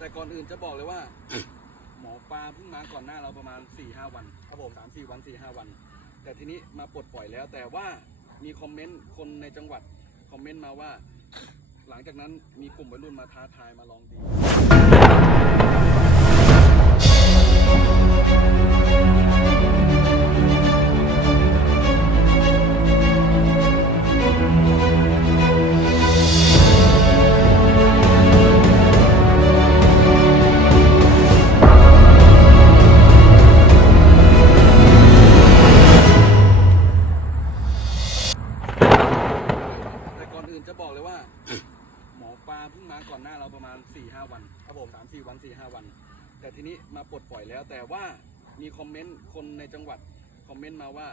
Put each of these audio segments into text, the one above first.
แต่ก่อนอื่นจะบอกเลยว่า หมอปลาเพิ่งมาก่อนหน้าเราประมาณ4ี่ห้าวันครับผมสามสี่วันสี่ห้าวัน แต่ทีนี้มาปลดปล่อยแล้ว แต่ว่ามีคอมเมนต์คนในจังหวัดคอมเมนต์มาว่า หลังจากนั้นมีกลุ่มวัยรุ่นมาท้าทายมาลองดี ประมาณ4ี่ห้าวันครับผมสามสี่วันสี่ห้าวัน แต่ทีนี้มาปลดปล่อยแล้ว แต่ว่ามีคอมเมนต์คนในจังหวัดคอมเมนต์มาว่า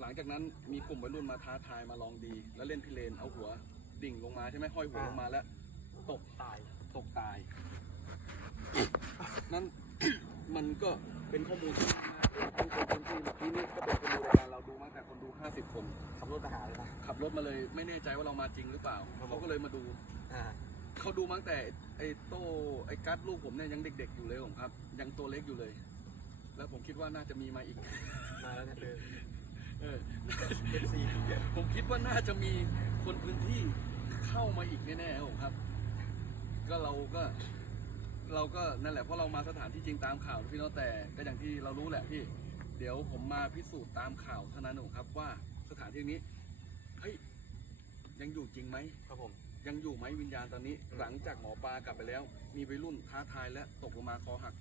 หลังจากนั้นมีกลุ่มวัยรุ่นมาท้าทายมาลองดี แล้วเล่นพิเรนเอาหัวดิ่งลงมาใช่ไหมห้อยหัวลงมาแล้ว ตกตายตกตาย นั่นมันก็เป็นข้อมูลที่ทุกคนที่เมื่อกี้นี่ก็เป็นคนดูรายการเราดูมาตั้งแต่คนดู 50 คน ขับรถมาหาเลยนะขับรถมาเลยไม่แน่ใจว่าเรามาจริงหรือเปล่าครับผมเขาก็เลยมาดู อ่า เขาดูมาตั้งแต่ไอ้โต้ไอ้กัดลูกผมเนี่ยยังเด็ก ๆ อยู่เลยผมครับ ยังตัวเล็กอยู่เลย แล้วผมคิดว่าน่าจะมีมาอีก มาแล้วเนี่ยเลยเออเป็นซีผมคิดว่าน่าจะมีคนพื้นที่เข้ามาอีกแน่ๆผมครับ ก็เราก็ เราก็นั่นแหละเพราะเรามาสถานที่จริงตามข่าวพี่เน้องแต่ก็อย่างที่เรารู้แหละพี่ เดี๋ยวผมมาพิสูจน์ตามข่าวเท่านั้นเองครับ ว่าสถานที่นี้เฮ้ยยังอยู่จริงไหม ครับผม ยังอยู่ไหมวิญญาณตอนนี้อืมหลังจากหมอปลากลับไปแล้ว มีวัยรุ่นท้าทายและตกลงมาคอหัก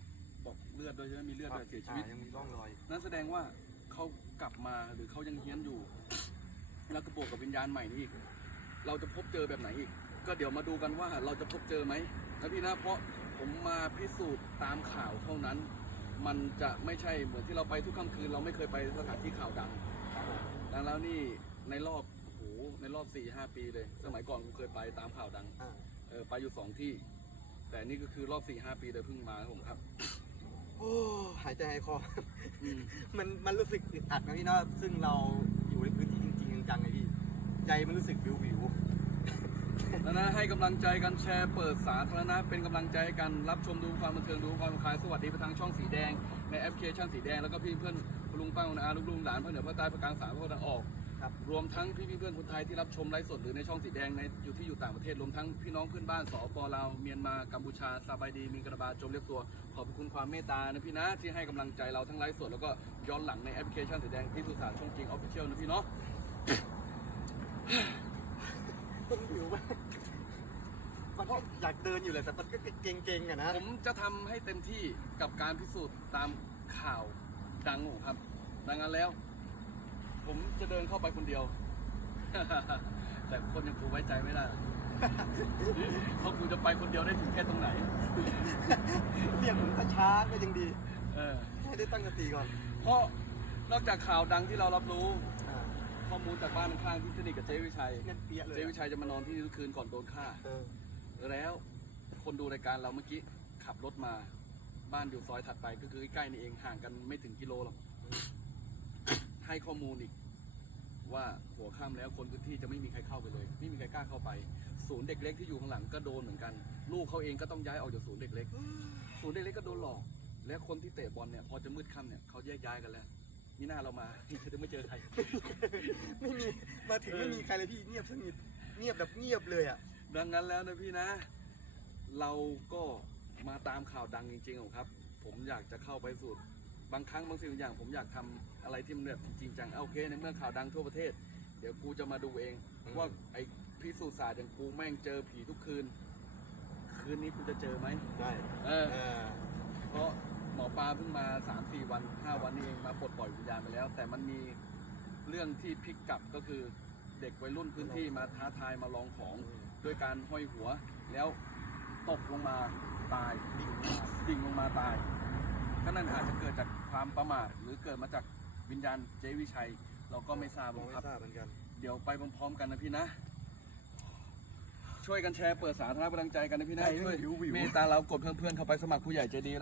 บอกเลือดด้วยใช่ไหมมีเลือดด้วยเสียชีวิตอ่ายังมีร่องรอย นั่นแสดงว่าเขากลับมาหรือเขายังเฮี้ยนอยู่ แล้วก็บวกกับวิญญาณใหม่นี้อีกเราจะพบเจอแบบไหนอีก ก็เดี๋ยวมาดูกันว่าเราจะพบเจอไหมนะพี่นะเพราะผมมาพิสูจน์ตามข่าวเท่านั้น มันจะไม่ใช่เหมือนที่เราไปทุกค่ำคืน เราไม่เคยไปสถานที่ข่าวดังดังแล้วนี่ในรอบโอ้โห ในรอบสี่ห้าปีเลย สมัยก่อนผมเคยไปตามข่าวดังอ่าเออไปอยู่สองที่ แต่นี่ก็คือรอบสี่ห้าปีเลยเพิ่งมาครับผมครับโอ้หายใจหายคอ อืมมันมันรู้สึกอึดอัดนะพี่เนาะซึ่งเราอยู่ในพื้นที่จริงๆจังๆเลยพี่ใจมันรู้สึกวิววิวแล้วนะให้กำลังใจกันแชร์เปิดสาธารณะเป็นกำลังใจให้กันรับชมดูความบันเทิงดูความคลายสวัสดีไปทางช่องสีแดง ในแอปพลิเคชันสีแดงแล้วก็พี่เพื่อนคุณลุงป้าคุณอาลูกลุงหลานเพื่อนเหนือเพื่อนใต้เพื่อนกลางสามเพื่อนตะวันออก ครับรวมทั้งพี่พี่เพื่อนคนไทยที่รับชมไลฟ์สดหรือในช่องสีแดงในอยู่ที่อยู่ต่างประเทศรวมทั้งพี่น้องเพื่อนบ้านสปลาวเมียนมากัมพูชาสบายดีมีกระบาจมเรียบตัว ขอบคุณความเมตตานะพี่นะที่ให้กำลังใจเราทั้งไลฟ์สดแล้วก็ย้อนหลังในแอปพลิเคชันสีแดงที่สุสานช่องจริงออฟฟิเชียลนะพี่เนาะต้นวิวมากมันก็อยากเดินอยู่เลยแต่มันก็เก่งๆอะนะผมจะทำให้เต็มที่กับการพิสูจน์ตามข่าวดังของครับดังนั้นแล้ว ผมจะเดินเข้าไปคนเดียว แต่คนอย่างกูไว้ใจไม่ได้ เพราะกูจะไปคนเดียวได้ถึงแค่ตรงไหน เรียกผมช้าๆก็ยังดี เออให้ได้ตั้งสติก่อน เพราะนอกจากข่าวดังที่เรารับรู้อ่าข้อมูลจากบ้านข้างๆที่สนิทกับเจ๊วิชัยเงี้ยเปี้ยเลยเจ๊วิชัยจะมานอนที่นี่ทุกคืนก่อนโดนฆ่าเออแล้วคนดูรายการเราเมื่อกี้ขับรถมา บ้านอยู่ซอยถัดไปก็คือใกล้ๆนี่เองห่างกันไม่ถึงกิโลหรอก ให้ข้อมูลอีกว่าหัวค่ำแล้วคนพื้นที่จะไม่มีใครเข้าไปเลย ไม่มีใครกล้าเข้าไป ศูนย์เด็กเล็กที่อยู่ข้างหลังก็โดนเหมือนกัน ลูกเขาเองก็ต้องย้ายออกจากศูนย์เด็กเล็ก ศูนย์เด็กเล็กก็โดนหลอก และคนที่เตะบอลเนี่ยพอจะมืดค่ำเนี่ยเขาแยกย้ายกันแล้วนี่หน้าเรามาจะไม่เจอใคร ไม่มีมาถึงเออไม่มีใครเลยพี่เงียบสนิทเงียบแบบเงียบเลยอะดังนั้นแล้วนะพี่นะ เราก็มาตามข่าวดังจริงๆของครับ ผมอยากจะเข้าไปสูตร บางครั้งบางสิ่งบางอย่างผมอยากทำอะไรที่มันแบบจริงจังเอาโอเคในเมื่อข่าวดังทั่วประเทศ เดี๋ยวกูจะมาดูเองอืมว่าไอ้พิสูจน์ศาสตร์อย่างกูแม่งเจอผีทุกคืน คืนนี้กูจะเจอไหมได้เออเออเพราะหมอปลาเพิ่งมา3าสี่วันห้าวันนี้เองมาปลดปล่อยวิญญาณไปแล้ว แต่มันมีเรื่องที่พลิกกลับก็คือเด็กวัยรุ่นพื้นที่มาท้าทายมาลองของด้วยการห้อยหัวแล้วตกลงมาตายดิ่งลงมาดิ่งลงมาตาย ก็นั่นอาจจะเกิดจากความประมาทหรือเกิดมาจากวิญญาณเจวิชัย เราก็ไม่ทราบมองคไม่รับทราบเหมือนกัน เดี๋ยวไปพร้อมๆกันนะพี่นะ ช่วยกันแชร์เปิดสาธารณะกำลังใจกันนะพี่นะใช่ช่วยวิววิว เมตตาเรากดเพื่อนๆเข้าไปสมัครผู้ใหญ่ใจดี